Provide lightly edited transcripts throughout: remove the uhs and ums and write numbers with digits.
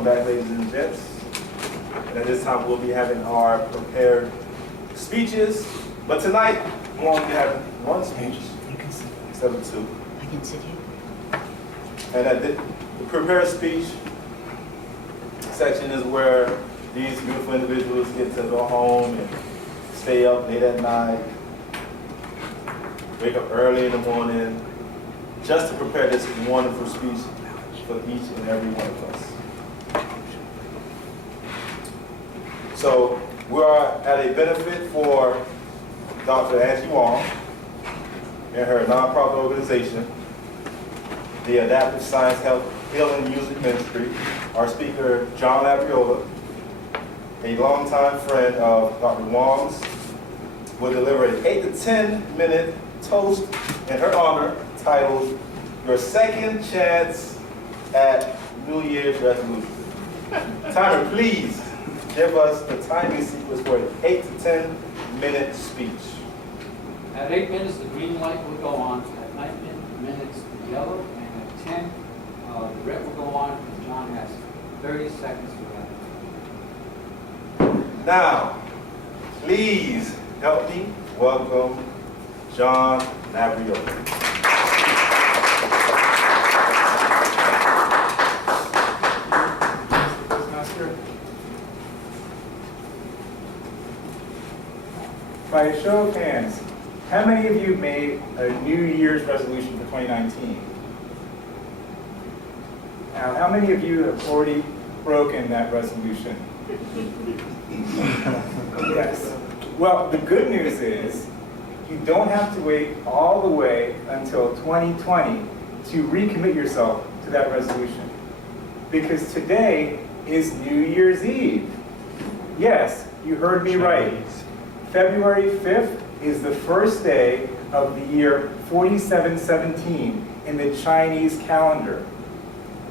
Welcome back, ladies and gents. And at this time, we'll be having our prepared speeches. But tonight, we'll only be having one speech instead of two. I can sit here. And at the prepared speech section is where these beautiful individuals get to go home and stay up late at night, wake up early in the morning, just to prepare this wonderful speech for each and every one of us. So we are at a benefit for Dr. Angie Wong and her nonprofit organization, the Adaptive Science Health Healing Music Ministry. Our speaker, John Labriola, a longtime friend of Dr. Wong's, will deliver an 8 to 10 minute toast in her honor titled, Your Second Chance at New Year's Resolution. Timer, please give us the timing sequence for an 8 to 10 minute speech. At 8 minutes, the green light will go on. At 9 minutes, the yellow. And at 10, the red will go on. And John has 30 seconds to wrap. Now, please help me welcome John Labriola. By a show of hands, how many of you made a New Year's resolution for 2019? Now, how many of you have already broken that resolution? Yes. Well, the good news is you don't have to wait all the way until 2020 to recommit yourself to that resolution. Because today is New Year's Eve. Yes, you heard me right. February 5th is the first day of the year 4717 in the Chinese calendar.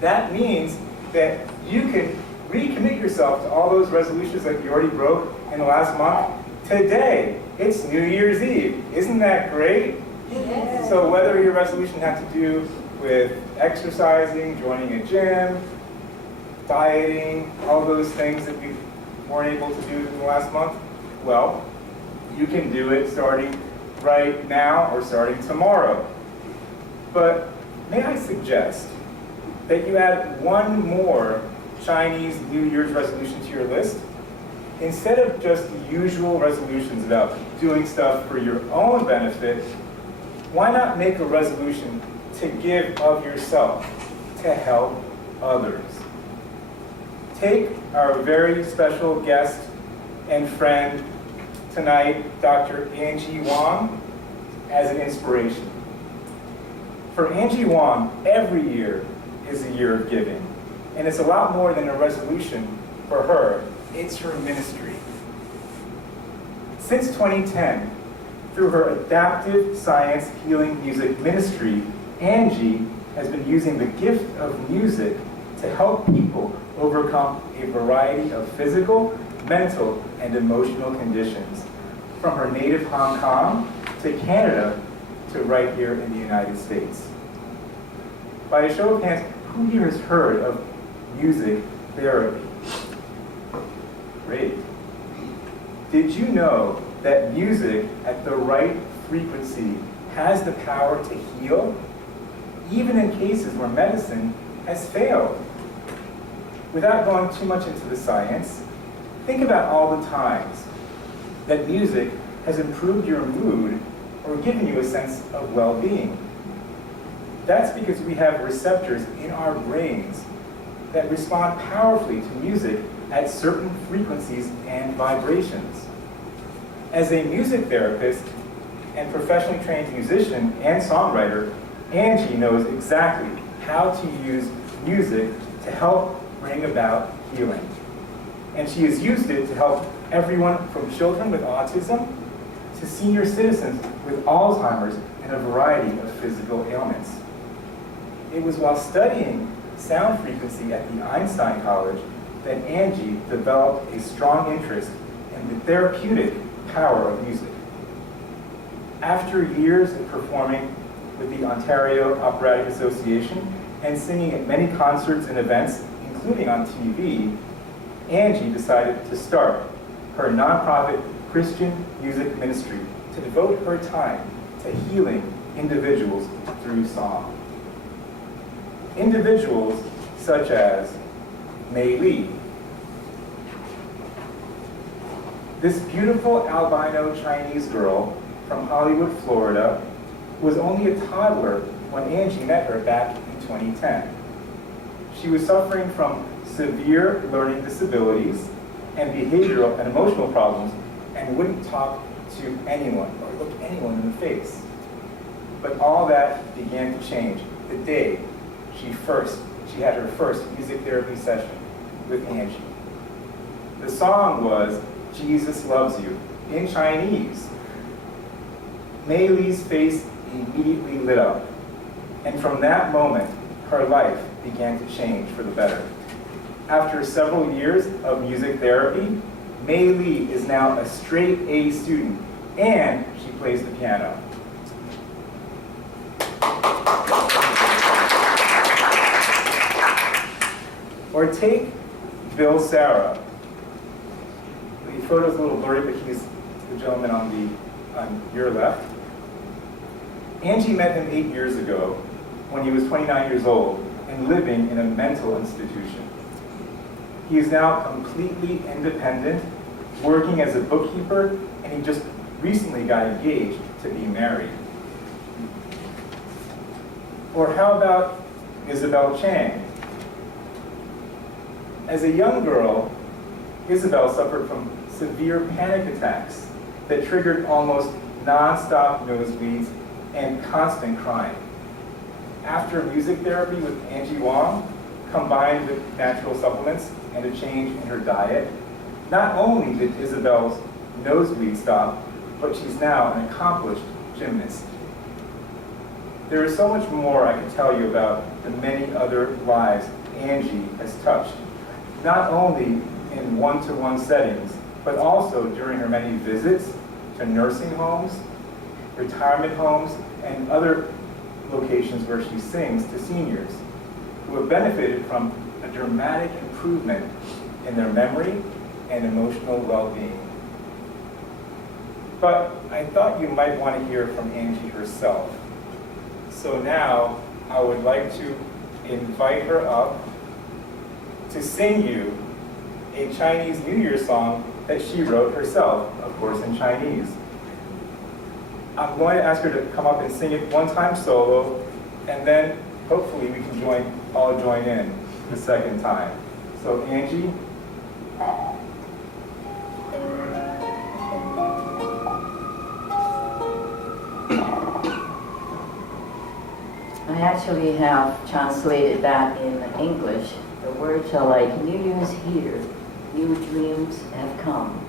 That means that you can recommit yourself to all those resolutions that you already broke in the last month. Today, it's New Year's Eve. Isn't that great? Yes. So whether your resolution had to do with exercising, joining a gym, dieting, all those things that we weren't able to do in the last month, well, you can do it starting right now or starting tomorrow. But may I suggest that you add one more Chinese New Year's resolution to your list? Instead of just the usual resolutions about doing stuff for your own benefit, why not make a resolution to give of yourself to help others? Take our very special guest and friend tonight, Dr. Angie Wong, as an inspiration. For Angie Wong, every year is a year of giving. And it's a lot more than a resolution for her. It's her ministry. Since 2010, through her Adaptive Science Healing Music Ministry, Angie has been using the gift of music to help people overcome a variety of physical, mental, and emotional conditions, from her native Hong Kong to Canada to right here in the United States. By a show of hands, who here has heard of music therapy? Great. Did you know that music at the right frequency has the power to heal, even in cases where medicine has failed? Without going too much into the science, think about all the times that music has improved your mood or given you a sense of well-being. That's because we have receptors in our brains that respond powerfully to music at certain frequencies and vibrations. As a music therapist and professionally trained musician and songwriter, Angie knows exactly how to use music to help bring about healing. And she has used it to help everyone from children with autism to senior citizens with Alzheimer's and a variety of physical ailments. It was while studying sound frequency at the Einstein College that Angie developed a strong interest in the therapeutic power of music. After years of performing with the Ontario Operatic Association and singing at many concerts and events, including on TV, Angie decided to start her nonprofit Christian music ministry to devote her time to healing individuals through song. Individuals such as Mei Lee. This beautiful albino Chinese girl from Hollywood, Florida, was only a toddler when Angie met her back in 2010. She was suffering from severe learning disabilities and behavioral and emotional problems and wouldn't talk to anyone or look anyone in the face. But all that began to change the day she had her first music therapy session with Angie. The song was Jesus Loves You in Chinese. Mei Lee's face immediately lit up, and from that moment, her life began to change for the better. After several years of music therapy, Mei Lee is now a straight A student, and she plays the piano. Or take Bill Sarah. The photo's a little blurry, but he's the gentleman on your left. Angie met him 8 years ago when he was 29 years old and living in a mental institution. He is now completely independent, working as a bookkeeper, and he just recently got engaged to be married. Or how about Isabel Chang? As a young girl, Isabel suffered from severe panic attacks that triggered almost non-stop nosebleeds and constant crying. After music therapy with Angie Wong, combined with natural supplements and a change in her diet, not only did Isabel's nosebleed stop, but she's now an accomplished gymnast. There is so much more I could tell you about the many other lives Angie has touched, not only in one-to-one settings, but also during her many visits to nursing homes, retirement homes, and other locations where she sings to seniors who have benefited from a dramatic improvement in their memory and emotional well-being. But I thought you might want to hear from Angie herself. So now I would like to invite her up to sing you a Chinese New Year song that she wrote herself, of course in Chinese. I'm going to ask her to come up and sing it one time solo, and then hopefully we can all join in the second time. So Angie. I actually have translated that in English. The words are like, New Year's here, new dreams have come.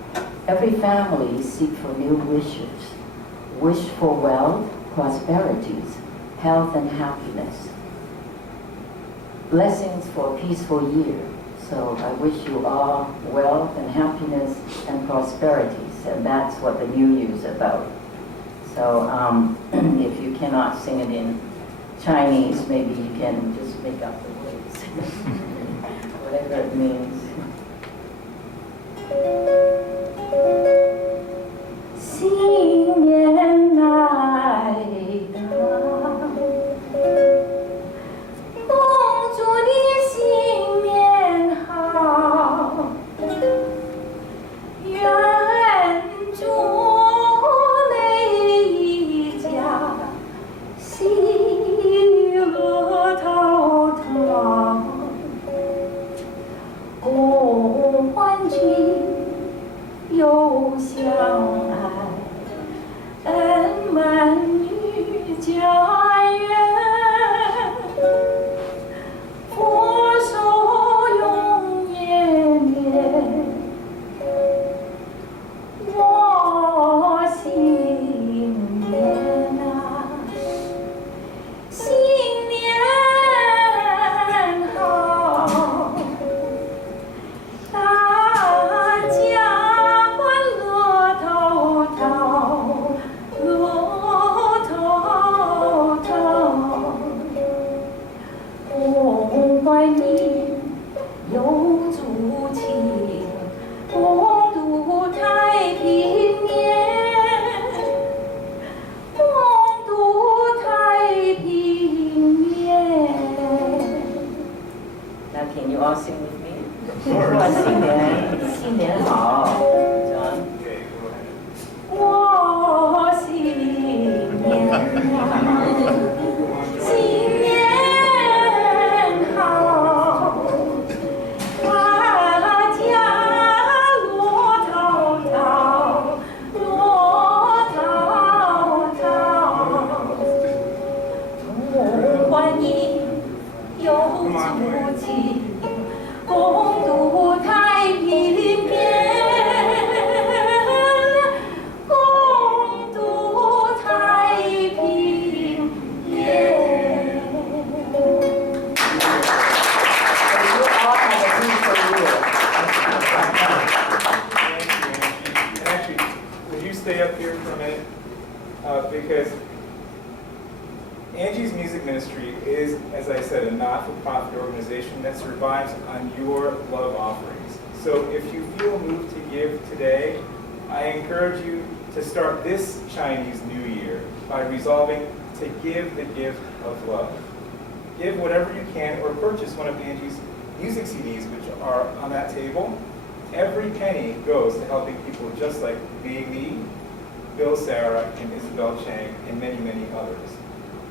Every family seek for new wishes. Wish for wealth, prosperities, health and happiness. Blessings for a peaceful year. So I wish you all wealth and happiness and prosperities, and that's what the New Year's about. So if you cannot sing it in Chinese, maybe you can just make up the words, whatever it means. 新年来到，恭祝你新年好，愿祝你一家喜乐陶陶，共欢聚又相爱，恩满与家园，福寿永延绵。我新年啊，新年好，大家欢乐陶陶，乐陶陶，共怀你 you all sing with me? Of 我 course. 新年，新年好，John。 Okay, go ahead. 我新年好，新年好，大家乐陶陶，乐陶陶，同欢迎有足迹，共度太平年。 共度太平年。You all have a beautiful year. And actually, would you stay up here for a minute? Because Angie's Music Ministry is, as I said, a not-for-profit organization that survives on your love offerings. So if you feel moved to give today, I encourage you to start this Chinese New Year by resolving to give the gift of love. Give whatever you can or purchase one of Angie's music CDs, which are on that table. Every penny goes to helping people just like me, Bill Sarah, and Isabel Chang, and many, many others.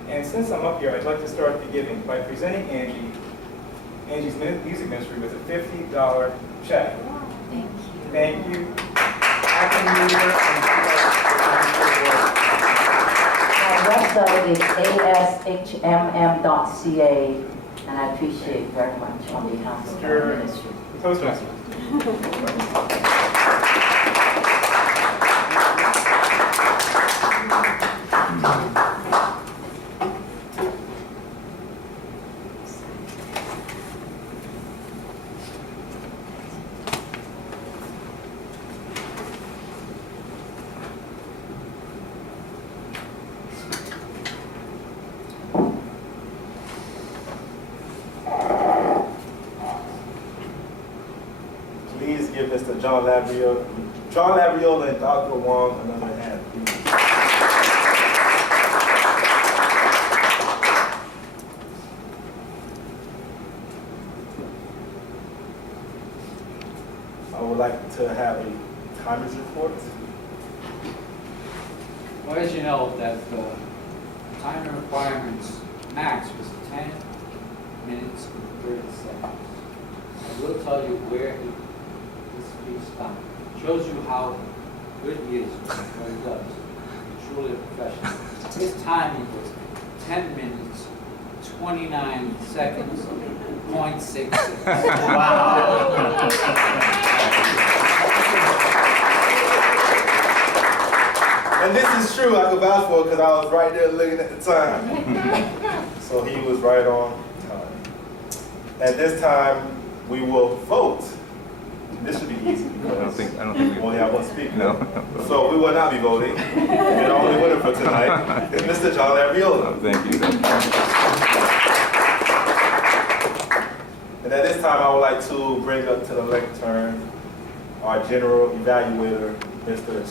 And since I'm up here, I'd like to start the giving by presenting Angie's Music Ministry with a $50 check. Thank you. Thank you. Happy New Year. My website is ashmm.ca, and I appreciate very much on behalf of our Mr. ministry. Toastmaster. Please give Mr. John Labriola and Dr. Wong another hand, please. I would like to have a timers report. Well, as you know, that the time requirements max was 10 minutes and 30 seconds. I will tell you where this piece stopped. Shows you how good he is at what he does. He's truly a professional. His timing was 10 minutes, 29 seconds, 0.6 seconds. And this is true, I can vouch for it because I was right there looking at the time. So he was right on time. At this time, we will vote. This should be easy because I don't think we we. only have one speaker. No. So we will not be voting. And the only winner for tonight is Mr. John Labriola. Thank you. And at this time, I would like to bring up to the lectern our general evaluator, Mr.